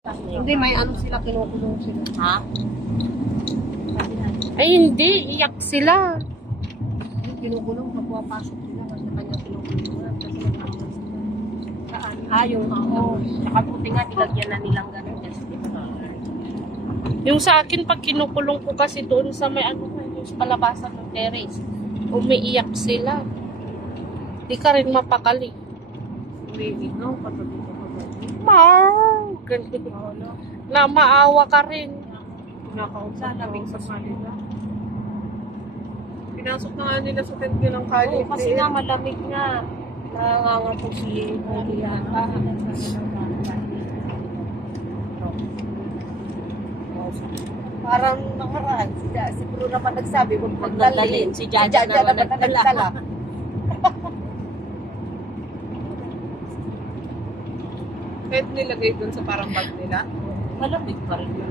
Hindi, may ano sila, kinukulong sila. Ha? Ay, hindi. Iyak sila. Kinukulong, pagpapasok sila, kasi kanya kinukulong. Kasi nag-ano sila. Saan? Yung saka buti nga nilagyan na nilang ganun. Yung sa akin, pag kinukulong ko kasi doon sa may ano, yung sa palabasan ng terrace, umiiyak sila. Di ka rin mapakali. Umiigit, no? Patabi ko pa ba? Na maawa ka rin. Kinakausap naming sa kanila. Pinasok na nga nila sa tent ng kali. Oo, kasi nga malamig nga. Nangangato si Julian. Parang nakaraan, si Bro naman nagsabi, huwag Magdalhin. Si Jaja naman nagdala. Kahit nilagay dun sa parang bag nila. Malamig pa rin yun.